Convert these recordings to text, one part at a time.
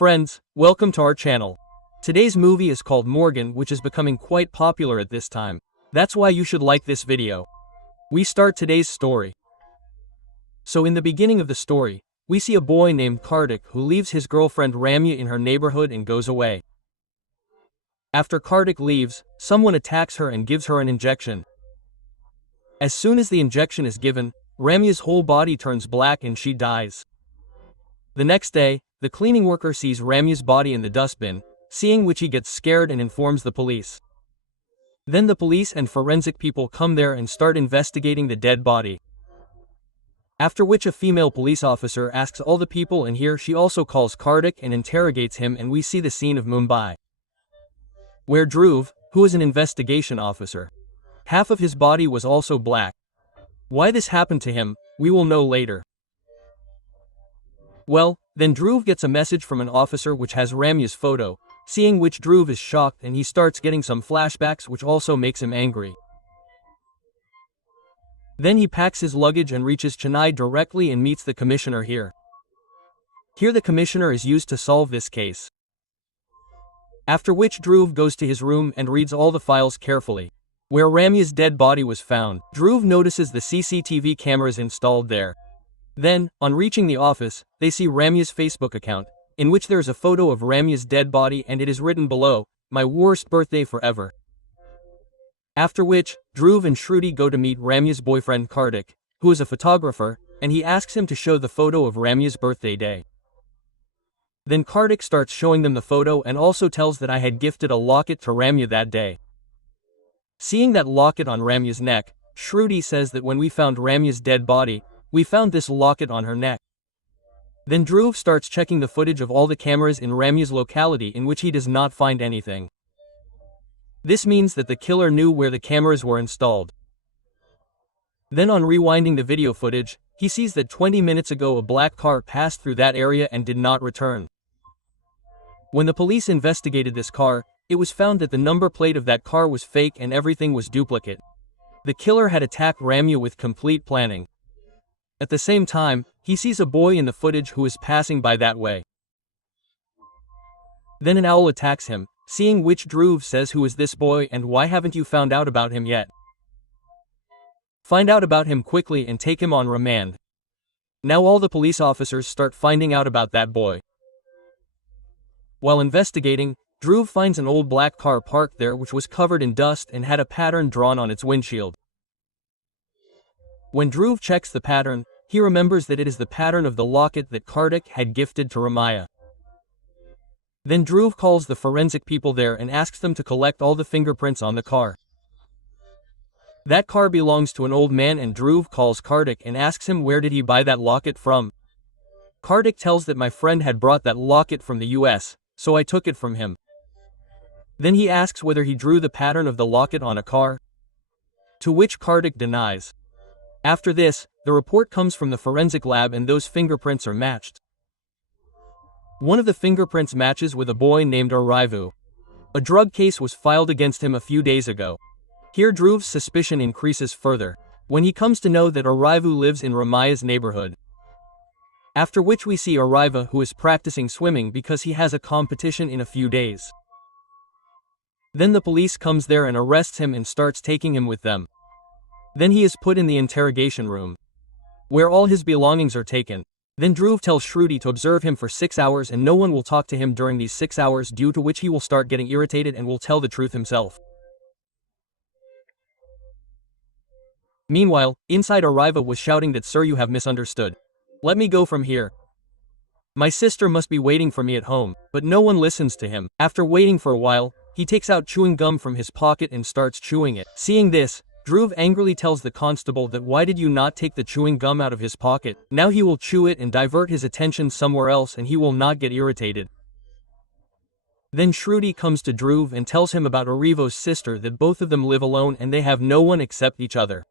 Friends, welcome to our channel. Today's movie is called Maargan, which is becoming quite popular at this time. That's why you should like this video. We start today's story. So in the beginning of the story, we see a boy named Kartik who leaves his girlfriend Ramya in her neighborhood and goes away. After Kartik leaves, someone attacks her and gives her an injection. As soon as the injection is given, Ramya's whole body turns black and she dies. The next day, the cleaning worker sees Ramya's body in the dustbin, seeing which he gets scared and informs the police. Then the police and forensic people come there and start investigating the dead body. After which a female police officer asks all the people, and here she also calls Kartik and interrogates him, and we see the scene of Mumbai, where Dhruv, who is an investigation officer, half of his body was also black. Why this happened to him, we will know later. Well, then Dhruv gets a message from an officer which has Ramya's photo, seeing which Dhruv is shocked and he starts getting some flashbacks which also makes him angry. Then he packs his luggage and reaches Chennai directly and meets the commissioner here. Here the commissioner is used to solve this case. After which Dhruv goes to his room and reads all the files carefully. Where Ramya's dead body was found, Dhruv notices the CCTV cameras installed there. Then, on reaching the office, they see Ramya's Facebook account, in which there is a photo of Ramya's dead body and it is written below, "My worst birthday forever." After which, Dhruv and Shruti go to meet Ramya's boyfriend Kartik, who is a photographer, and he asks him to show the photo of Ramya's birthday day. Then Kartik starts showing them the photo and also tells that I had gifted a locket to Ramya that day. Seeing that locket on Ramya's neck, Shruti says that when we found Ramya's dead body, we found this locket on her neck. Then Dhruv starts checking the footage of all the cameras in Ramya's locality, in which he does not find anything. This means that the killer knew where the cameras were installed. Then on rewinding the video footage, he sees that 20 minutes ago a black car passed through that area and did not return. When the police investigated this car, it was found that the number plate of that car was fake and everything was duplicate. The killer had attacked Ramya with complete planning. At the same time, he sees a boy in the footage who is passing by that way. Then an owl attacks him, seeing which Dhruv says, "Who is this boy and why haven't you found out about him yet? Find out about him quickly and take him on remand." Now all the police officers start finding out about that boy. While investigating, Dhruv finds an old black car parked there which was covered in dust and had a pattern drawn on its windshield. When Dhruv checks the pattern, he remembers that it is the pattern of the locket that Kartik had gifted to Ramya. Then Dhruv calls the forensic people there and asks them to collect all the fingerprints on the car. That car belongs to an old man, and Dhruv calls Kartik and asks him where did he buy that locket from. Kartik tells that my friend had brought that locket from the US, so I took it from him. Then he asks whether he drew the pattern of the locket on a car, to which Kartik denies. After this, the report comes from the forensic lab and those fingerprints are matched. One of the fingerprints matches with a boy named Arivu. A drug case was filed against him a few days ago. Here Dhruv's suspicion increases further, when he comes to know that Arivu lives in Ramya's neighborhood. After which we see Arivu, who is practicing swimming because he has a competition in a few days. Then the police comes there and arrests him and starts taking him with them. Then he is put in the interrogation room, where all his belongings are taken. Then Dhruv tells Shruti to observe him for 6 hours and no one will talk to him during these 6 hours, due to which he will start getting irritated and will tell the truth himself. Meanwhile, inside Arivu was shouting that, "Sir, you have misunderstood. Let me go from here. My sister must be waiting for me at home," but no one listens to him. After waiting for a while, he takes out chewing gum from his pocket and starts chewing it. Seeing this, Dhruv angrily tells the constable that why did you not take the chewing gum out of his pocket? Now he will chew it and divert his attention somewhere else and he will not get irritated. Then Shruti comes to Dhruv and tells him about Arivu's sister, that both of them live alone and they have no one except each other.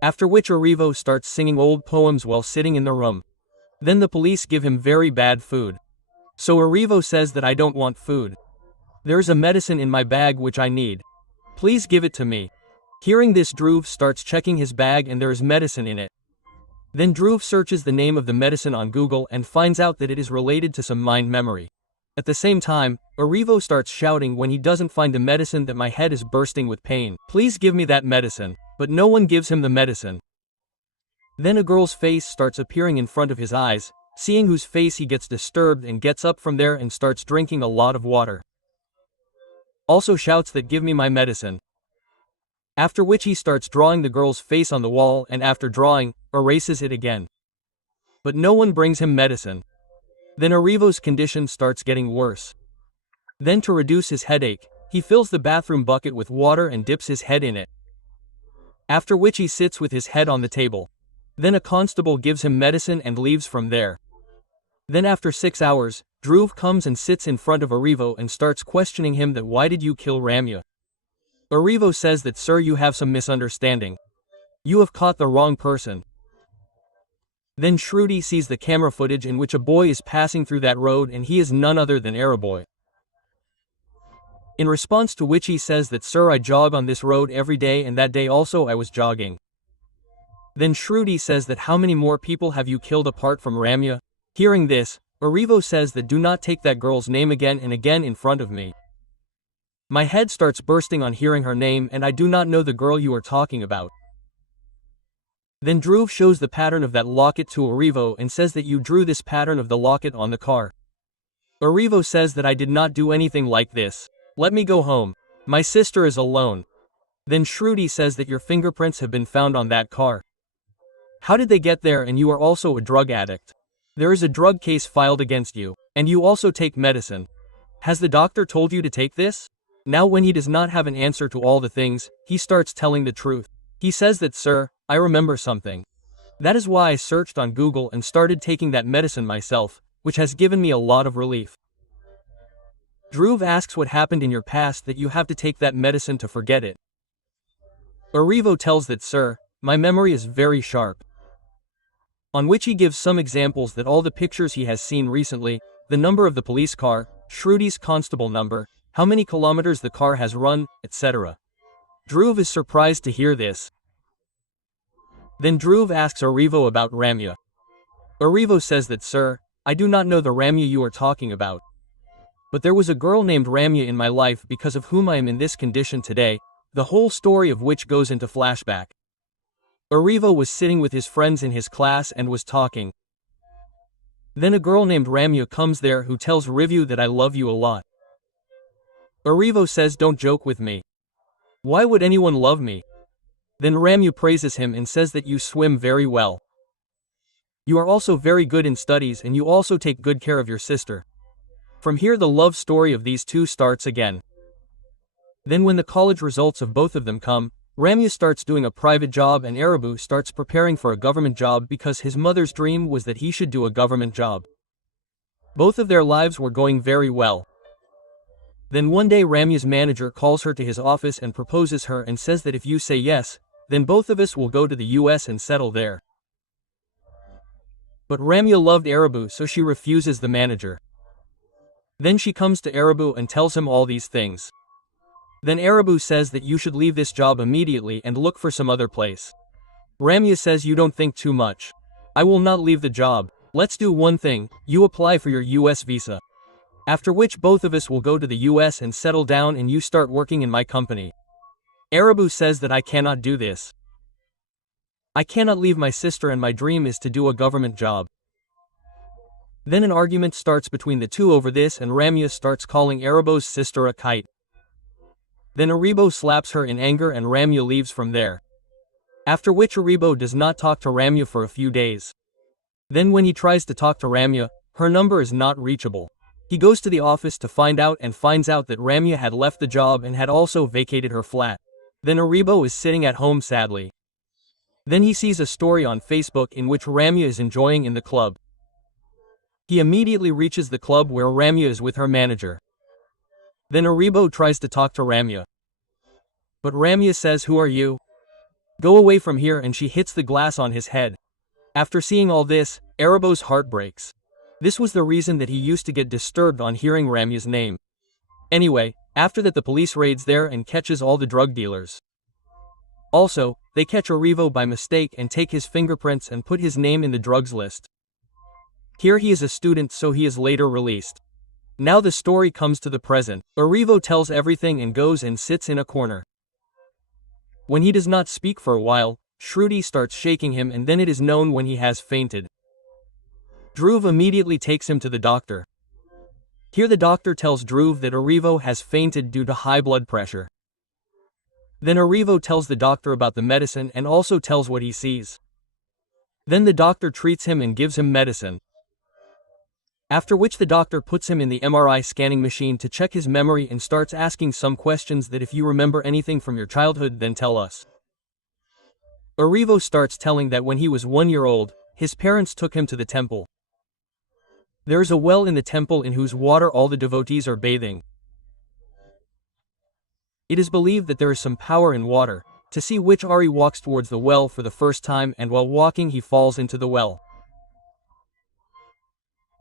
After which Arivu starts singing old poems while sitting in the room. Then the police give him very bad food. So Arivu says that I don't want food. There is a medicine in my bag which I need. Please give it to me. Hearing this, Dhruv starts checking his bag and there is medicine in it. Then Dhruv searches the name of the medicine on Google and finds out that it is related to some mind memory. At the same time, Arivo starts shouting when he doesn't find the medicine that my head is bursting with pain. Please give me that medicine. But no one gives him the medicine. Then a girl's face starts appearing in front of his eyes, seeing whose face he gets disturbed and gets up from there and starts drinking a lot of water. Also shouts that give me my medicine. After which he starts drawing the girl's face on the wall and after drawing, erases it again. But no one brings him medicine. Then Arivo's condition starts getting worse. Then to reduce his headache, he fills the bathroom bucket with water and dips his head in it. After which he sits with his head on the table. Then a constable gives him medicine and leaves from there. Then after 6 hours, Dhruv comes and sits in front of Arivo and starts questioning him that why did you kill Ramya? Arivo says that sir, you have some misunderstanding. You have caught the wrong person. Then Shruti sees the camera footage in which a boy is passing through that road and he is none other than Araboy. In response to which he says that sir, I jog on this road every day and that day also I was jogging. Then Shruti says that how many more people have you killed apart from Ramya? Hearing this, Arivo says that do not take that girl's name again and again in front of me. My head starts bursting on hearing her name and I do not know the girl you are talking about. Then Dhruv shows the pattern of that locket to Arivo and says that you drew this pattern of the locket on the car. Arivo says that I did not do anything like this. Let me go home. My sister is alone. Then Shruti says that your fingerprints have been found on that car. How did they get there and you are also a drug addict? There is a drug case filed against you, and you also take medicine. Has the doctor told you to take this? Now when he does not have an answer to all the things, he starts telling the truth. He says that sir, I remember something. That is why I searched on Google and started taking that medicine myself, which has given me a lot of relief. Dhruv asks what happened in your past that you have to take that medicine to forget it. Arivo tells that sir, my memory is very sharp. On which he gives some examples that all the pictures he has seen recently, the number of the police car, Shruti's constable number, how many kilometers the car has run, etc. Dhruv is surprised to hear this. Then Dhruv asks Arivo about Ramya. Arivo says that sir, I do not know the Ramya you are talking about. But there was a girl named Ramya in my life because of whom I am in this condition today, the whole story of which goes into flashback. Arivo was sitting with his friends in his class and was talking. Then a girl named Ramya comes there who tells Rivu that I love you a lot. Arivo says don't joke with me. Why would anyone love me? Then Ramya praises him and says that you swim very well. You are also very good in studies and you also take good care of your sister. From here the love story of these two starts again. Then when the college results of both of them come, Ramya starts doing a private job and Arabu starts preparing for a government job because his mother's dream was that he should do a government job. Both of their lives were going very well. Then one day Ramya's manager calls her to his office and proposes her and says that if you say yes, then both of us will go to the US and settle there. But Ramya loved Arabu so she refuses the manager. Then she comes to Arabu and tells him all these things. Then Arabu says that you should leave this job immediately and look for some other place. Ramya says you don't think too much. I will not leave the job. Let's do one thing, you apply for your US visa. After which both of us will go to the US and settle down and you start working in my company. Arabu says that I cannot do this. I cannot leave my sister and my dream is to do a government job. Then an argument starts between the two over this and Ramya starts calling Arabu's sister a kite. Then Aribo slaps her in anger and Ramya leaves from there. After which Aribo does not talk to Ramya for a few days. Then when he tries to talk to Ramya, her number is not reachable. He goes to the office to find out and finds out that Ramya had left the job and had also vacated her flat. Then Aribo is sitting at home sadly. Then he sees a story on Facebook in which Ramya is enjoying in the club. He immediately reaches the club where Ramya is with her manager. Then Aribo tries to talk to Ramya. But Ramya says, "Who are you? Go away from here," and she hits the glass on his head. After seeing all this, Arabo's heart breaks. This was the reason that he used to get disturbed on hearing Ramya's name. Anyway, after that the police raids there and catches all the drug dealers. Also, they catch Erivo by mistake and take his fingerprints and put his name in the drugs list. Here he is a student, so he is later released. Now the story comes to the present. Erivo tells everything and goes and sits in a corner. When he does not speak for a while, Shruti starts shaking him, and then it is known when he has fainted. Dhruv immediately takes him to the doctor. Here the doctor tells Dhruv that Erivo has fainted due to high blood pressure. Then Erivo tells the doctor about the medicine and also tells what he sees. Then the doctor treats him and gives him medicine. After which the doctor puts him in the MRI scanning machine to check his memory and starts asking some questions that if you remember anything from your childhood, then tell us. Erivo starts telling that when he was 1 year old, his parents took him to the temple. There is a well in the temple in whose water all the devotees are bathing. It is believed that there is some power in water, to see which Ari walks towards the well for the first time, and while walking he falls into the well.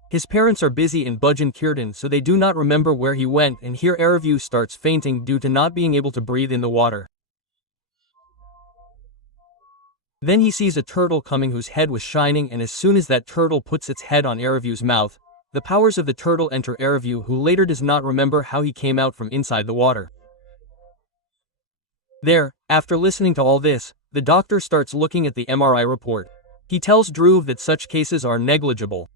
His parents are busy in Bhajan Kirtan, so they do not remember where he went, and here Erivo starts fainting due to not being able to breathe in the water. Then he sees a turtle coming whose head was shining, and as soon as that turtle puts its head on Erivo's mouth, the powers of the turtle enter Erivo, who later does not remember how he came out from inside the water. There, after listening to all this, the doctor starts looking at the MRI report. He tells Dhruv that such cases are negligible.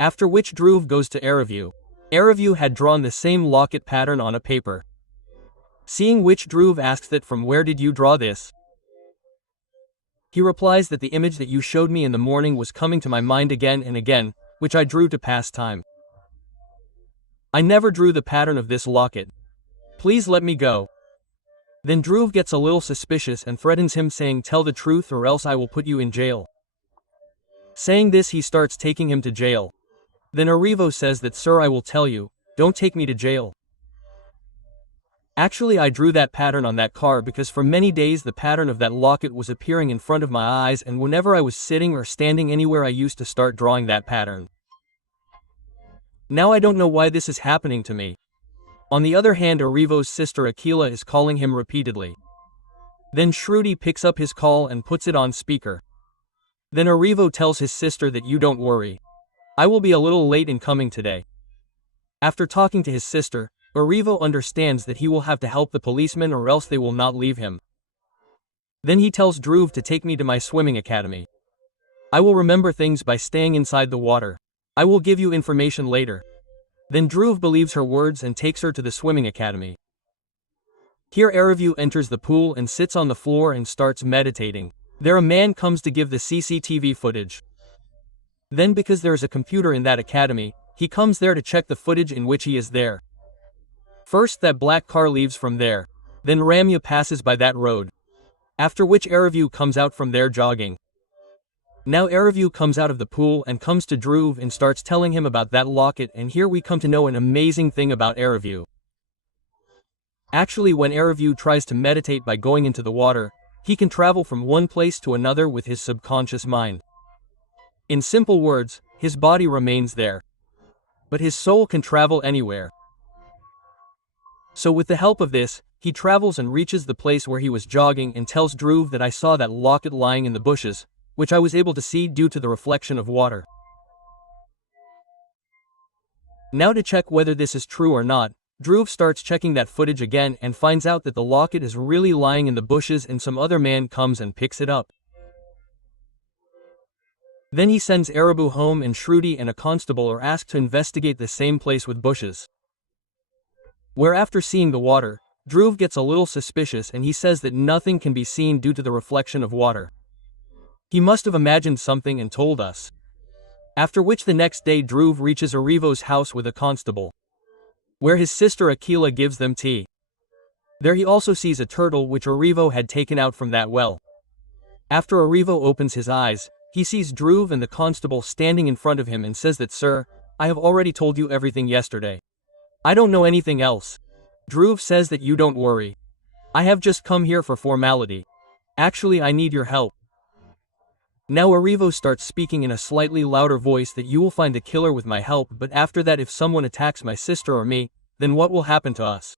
After which Dhruv goes to Erivo. Erivo had drawn the same locket pattern on a paper. Seeing which Dhruv asks that from where did you draw this? He replies that the image that you showed me in the morning was coming to my mind again and again, which I drew to pass time. I never drew the pattern of this locket. Please let me go. Then Dhruv gets a little suspicious and threatens him, saying tell the truth or else I will put you in jail. Saying this, he starts taking him to jail. Then Erivo says that sir, I will tell you, don't take me to jail. Actually, I drew that pattern on that car because for many days the pattern of that locket was appearing in front of my eyes, and whenever I was sitting or standing anywhere I used to start drawing that pattern. Now I don't know why this is happening to me. On the other hand, Erivo's sister Akila is calling him repeatedly. Then Shruti picks up his call and puts it on speaker. Then Erivo tells his sister that you don't worry. I will be a little late in coming today. After talking to his sister, Erivo understands that he will have to help the policemen or else they will not leave him. Then he tells Dhruv to take me to my swimming academy. I will remember things by staying inside the water. I will give you information later. Then Dhruv believes her words and takes her to the swimming academy. Here Erivo enters the pool and sits on the floor and starts meditating. There a man comes to give the CCTV footage. Then because there is a computer in that academy, he comes there to check the footage in which he is there. First that black car leaves from there. Then Ramya passes by that road. After which Erivo comes out from there jogging. Now Erivo comes out of the pool and comes to Dhruv and starts telling him about that locket, and here we come to know an amazing thing about Erivo. Actually, when Erivo tries to meditate by going into the water, he can travel from one place to another with his subconscious mind. In simple words, his body remains there. But his soul can travel anywhere. So with the help of this, he travels and reaches the place where he was jogging and tells Dhruv that I saw that locket lying in the bushes, which I was able to see due to the reflection of water. Now to check whether this is true or not, Dhruv starts checking that footage again and finds out that the locket is really lying in the bushes, and some other man comes and picks it up. Then he sends Erivo home, and Shruti and a constable are asked to investigate the same place with bushes. Where after seeing the water, Dhruv gets a little suspicious and he says that nothing can be seen due to the reflection of water. He must have imagined something and told us. After which the next day Dhruv reaches Erivo's house with a constable, where his sister Akila gives them tea. There he also sees a turtle which Erivo had taken out from that well. After Erivo opens his eyes, he sees Dhruv and the constable standing in front of him and says that sir, I have already told you everything yesterday. I don't know anything else. Dhruv says that you don't worry. I have just come here for formality. Actually, I need your help. Now Erivo starts speaking in a slightly louder voice that you will find the killer with my help, but after that if someone attacks my sister or me, then what will happen to us?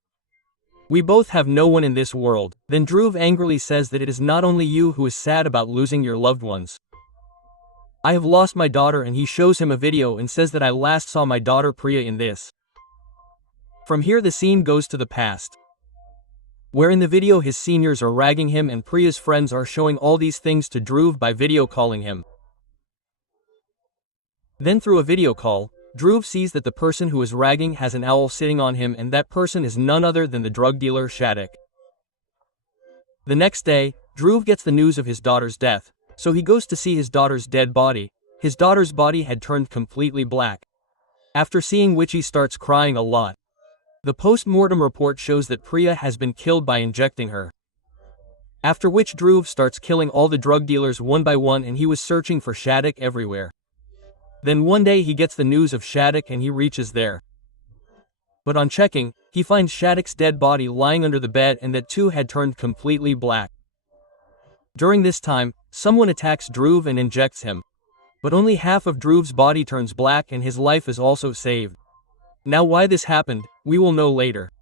We both have no one in this world. Then Dhruv angrily says that it is not only you who is sad about losing your loved ones. I have lost my daughter, and he shows him a video and says that I last saw my daughter Priya in this. From here the scene goes to the past, where in the video his seniors are ragging him and Priya's friends are showing all these things to Dhruv by video calling him. Then through a video call, Dhruv sees that the person who is ragging has an owl sitting on him, and that person is none other than the drug dealer Shattuck. The next day, Dhruv gets the news of his daughter's death, so he goes to see his daughter's dead body. His daughter's body had turned completely black. After seeing which he starts crying a lot. The post-mortem report shows that Priya has been killed by injecting her. After which Dhruv starts killing all the drug dealers one by one, and he was searching for Shattuck everywhere. Then one day he gets the news of Shattuck and he reaches there. But on checking, he finds Shattuck's dead body lying under the bed, and that too had turned completely black. During this time, someone attacks Dhruv and injects him. But only half of Dhruv's body turns black and his life is also saved. Now why this happened, we will know later.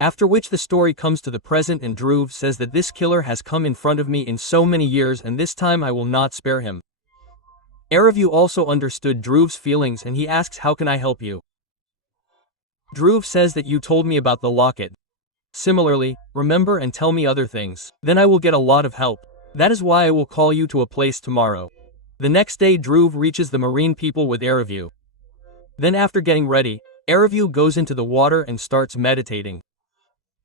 After which the story comes to the present, and Dhruv says that this killer has come in front of me in so many years, and this time I will not spare him. Aravu also understood Dhruv's feelings and he asks, how can I help you? Dhruv says that you told me about the locket. Similarly, remember and tell me other things. Then I will get a lot of help. That is why I will call you to a place tomorrow. The next day Dhruv reaches the marine people with Aravu. Then after getting ready, Aravu goes into the water and starts meditating.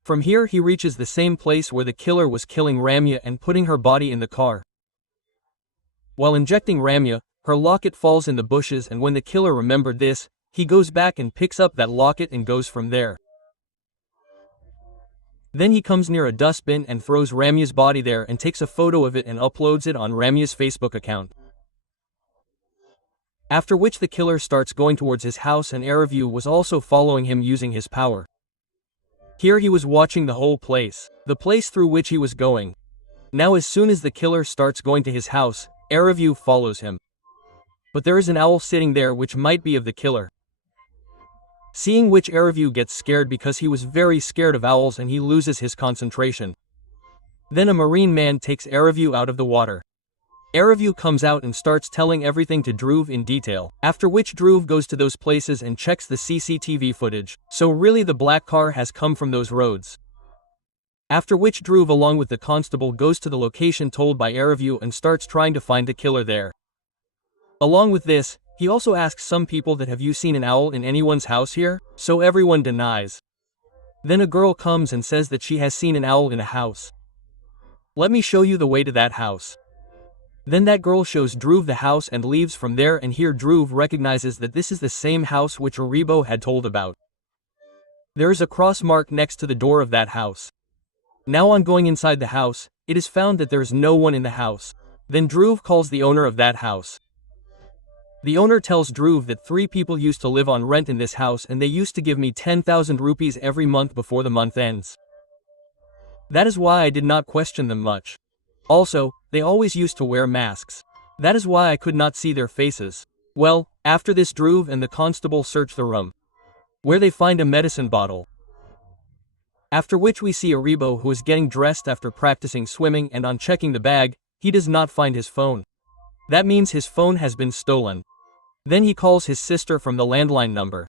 From here he reaches the same place where the killer was killing Ramya and putting her body in the car. While injecting Ramya, her locket falls in the bushes, and when the killer remembered this, he goes back and picks up that locket and goes from there. Then he comes near a dustbin and throws Ramya's body there and takes a photo of it and uploads it on Ramya's Facebook account. After which the killer starts going towards his house, and Aravu was also following him using his power. Here he was watching the whole place, the place through which he was going. Now as soon as the killer starts going to his house, Aravu follows him. But there is an owl sitting there which might be of the killer. Seeing which Aravu gets scared because he was very scared of owls and he loses his concentration. Then a marine man takes Aravu out of the water. Aravu comes out and starts telling everything to Dhruv in detail, after which Dhruv goes to those places and checks the CCTV footage, so really the black car has come from those roads. After which Dhruv along with the constable goes to the location told by Aravu and starts trying to find the killer there. Along with this, he also asks some people that have you seen an owl in anyone's house here, so everyone denies. Then a girl comes and says that she has seen an owl in a house. Let me show you the way to that house. Then that girl shows Dhruv the house and leaves from there, and here Dhruv recognizes that this is the same house which Aribo had told about. There is a cross mark next to the door of that house. Now on going inside the house, it is found that there is no one in the house. Then Dhruv calls the owner of that house. The owner tells Dhruv that 3 people used to live on rent in this house and they used to give me 10,000 rupees every month before the month ends. That is why I did not question them much. Also, they always used to wear masks. That is why I could not see their faces. Well, after this Dhruv and the constable search the room, where they find a medicine bottle. After which we see Aribo who is getting dressed after practicing swimming, and on checking the bag, he does not find his phone. That means his phone has been stolen. Then he calls his sister from the landline number.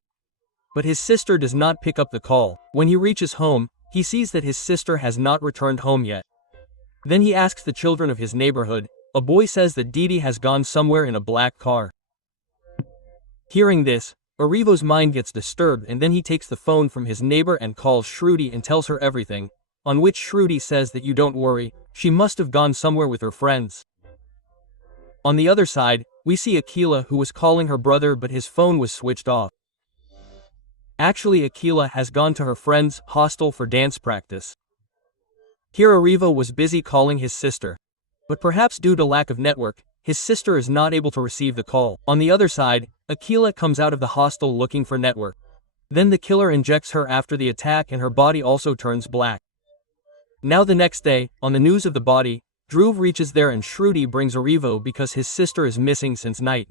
But his sister does not pick up the call. When he reaches home, he sees that his sister has not returned home yet. Then he asks the children of his neighborhood. A boy says that Didi has gone somewhere in a black car. Hearing this, Arivo's mind gets disturbed, and then he takes the phone from his neighbor and calls Shruti and tells her everything, on which Shruti says that you don't worry, she must have gone somewhere with her friends. On the other side, we see Akila who was calling her brother, but his phone was switched off. Actually, Akila has gone to her friend's hostel for dance practice. Here Arivo was busy calling his sister. But perhaps due to lack of network, his sister is not able to receive the call. On the other side, Akila comes out of the hostel looking for network. Then the killer injects her after the attack and her body also turns black. Now the next day, on the news of the body, Dhruv reaches there and Shruti brings Arivo because his sister is missing since night.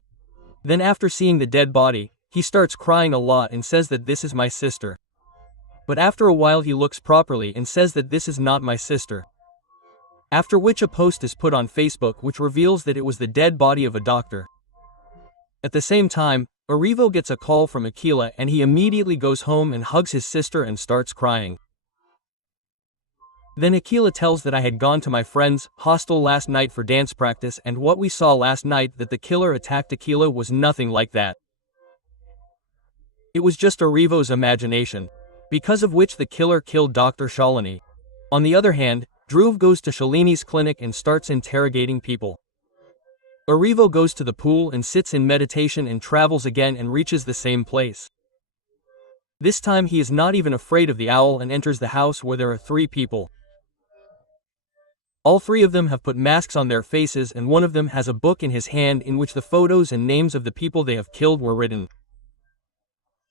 Then after seeing the dead body, he starts crying a lot and says that this is my sister. But after a while he looks properly and says that this is not my sister. After which a post is put on Facebook which reveals that it was the dead body of a doctor. At the same time, Erivo gets a call from Aquila and he immediately goes home and hugs his sister and starts crying. Then Aquila tells that I had gone to my friend's hostel last night for dance practice and what we saw last night that the killer attacked Aquila was nothing like that. It was just Erivo's imagination, because of which the killer killed Dr. Shalini. On the other hand, Dhruv goes to Shalini's clinic and starts interrogating people. Erivo goes to the pool and sits in meditation and travels again and reaches the same place. This time he is not even afraid of the owl and enters the house where there are 3 people. All 3 of them have put masks on their faces and one of them has a book in his hand in which the photos and names of the people they have killed were written.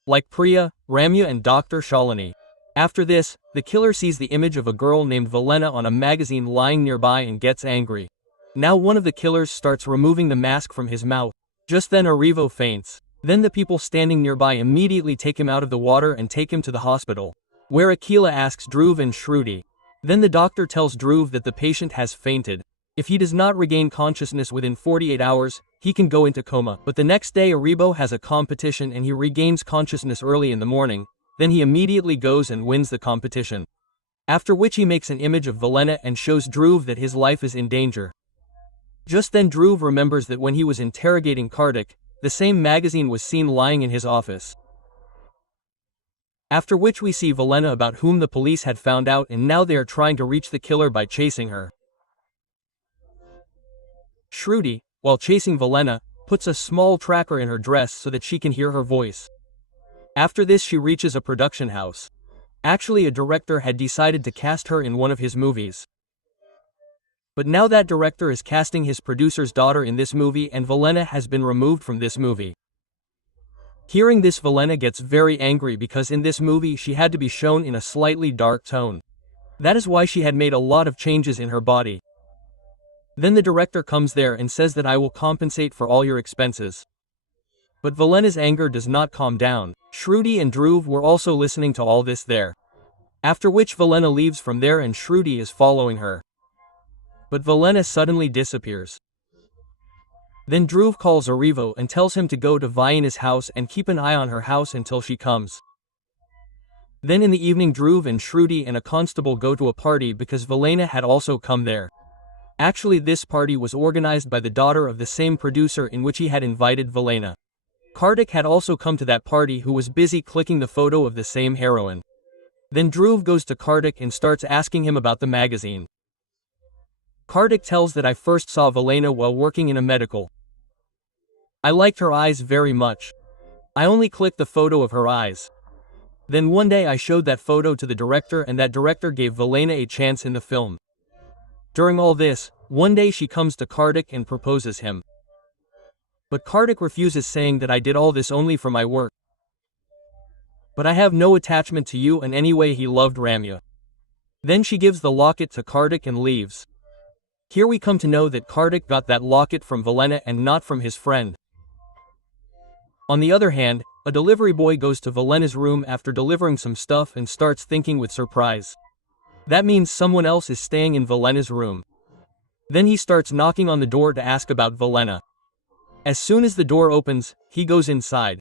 Like Priya, Ramya and Dr. Shalini. After this, the killer sees the image of a girl named Velena on a magazine lying nearby and gets angry. Now one of the killers starts removing the mask from his mouth. Just then Erivo faints. Then the people standing nearby immediately take him out of the water and take him to the hospital, where Aquila asks Dhruv and Shruti. Then the doctor tells Dhruv that the patient has fainted. If he does not regain consciousness within 48 hours, he can go into coma. But the next day Erivo has a competition and he regains consciousness early in the morning, then he immediately goes and wins the competition. After which he makes an image of Velena and shows Dhruv that his life is in danger. Just then Dhruv remembers that when he was interrogating Kartik, the same magazine was seen lying in his office. After which we see Velena about whom the police had found out and now they are trying to reach the killer by chasing her. Shruti, while chasing Velena, puts a small tracker in her dress so that she can hear her voice. After this she reaches a production house. Actually a director had decided to cast her in one of his movies. But now that director is casting his producer's daughter in this movie and Velena has been removed from this movie. Hearing this Velena gets very angry because in this movie she had to be shown in a slightly dark tone. That is why she had made a lot of changes in her body. Then the director comes there and says that I will compensate for all your expenses. But Velena's anger does not calm down. Shruti and Dhruv were also listening to all this there. After which Velena leaves from there and Shruti is following her. But Velena suddenly disappears. Then Dhruv calls Erivo and tells him to go to Vayana's house and keep an eye on her house until she comes. Then in the evening Dhruv and Shruti and a constable go to a party because Velena had also come there. Actually this party was organized by the daughter of the same producer in which he had invited Velena. Kartik had also come to that party who was busy clicking the photo of the same heroine. Then Dhruv goes to Kartik and starts asking him about the magazine. Kartik tells that I first saw Velena while working in a medical. I liked her eyes very much. I only clicked the photo of her eyes. Then one day I showed that photo to the director and that director gave Velena a chance in the film. During all this, one day she comes to Kartik and proposes him. But Kartik refuses saying that I did all this only for my work. But I have no attachment to you and anyway he loved Ramya. Then she gives the locket to Kartik and leaves. Here we come to know that Kartik got that locket from Velena and not from his friend. On the other hand, a delivery boy goes to Velena's room after delivering some stuff and starts thinking with surprise. That means someone else is staying in Velena's room. Then he starts knocking on the door to ask about Velena. As soon as the door opens, he goes inside.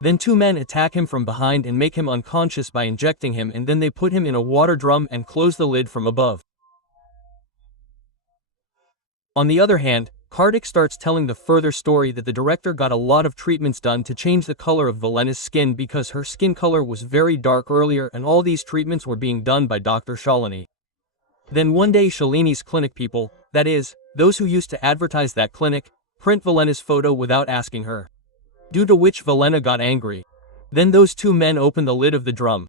Then 2 men attack him from behind and make him unconscious by injecting him and then they put him in a water drum and close the lid from above. On the other hand, Kartik starts telling the further story that the director got a lot of treatments done to change the color of Velena's skin because her skin color was very dark earlier and all these treatments were being done by Dr. Shalini. Then one day Shalini's clinic people, that is, those who used to advertise that clinic, print Velena's photo without asking her. Due to which Velena got angry. Then those 2 men open the lid of the drum,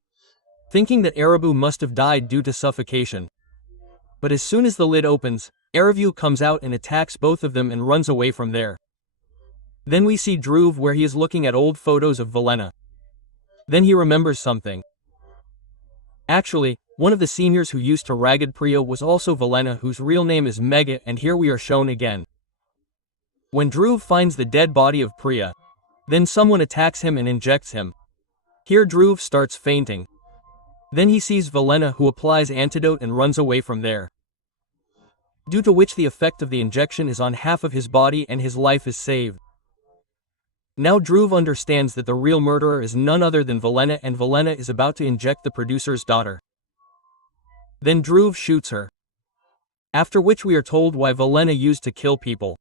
thinking that Erivo must have died due to suffocation. But as soon as the lid opens, Erivo comes out and attacks both of them and runs away from there. Then we see Dhruv where he is looking at old photos of Velena. Then he remembers something. Actually, one of the seniors who used to ragged Priya was also Velena whose real name is Megha and here we are shown again. When Dhruv finds the dead body of Priya, then someone attacks him and injects him. Here Dhruv starts fainting. Then he sees Velena, who applies antidote and runs away from there. Due to which the effect of the injection is on half of his body and his life is saved. Now Dhruv understands that the real murderer is none other than Velena, and Velena is about to inject the producer's daughter. Then Dhruv shoots her. After which we are told why Velena used to kill people.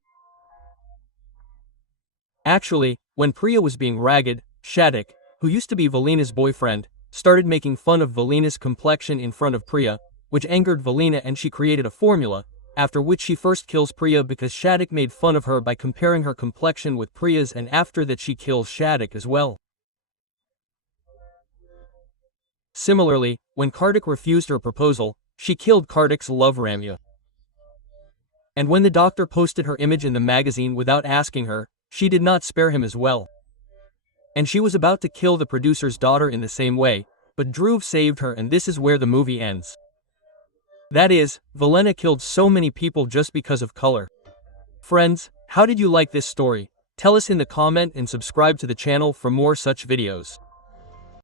Actually, when Priya was being ragged, Shadik, who used to be Velena's boyfriend, started making fun of Velena's complexion in front of Priya, which angered Velena, and she created a formula, after which she first kills Priya because Shadik made fun of her by comparing her complexion with Priya's, and after that she kills Shadik as well. Similarly, when Kartik refused her proposal, she killed Kartik's love Ramya. And when the doctor posted her image in the magazine without asking her, she did not spare him as well. And she was about to kill the producer's daughter in the same way, but Dhruv saved her, and this is where the movie ends. That is, Velena killed so many people just because of color. Friends, how did you like this story? Tell us in the comment and subscribe to the channel for more such videos.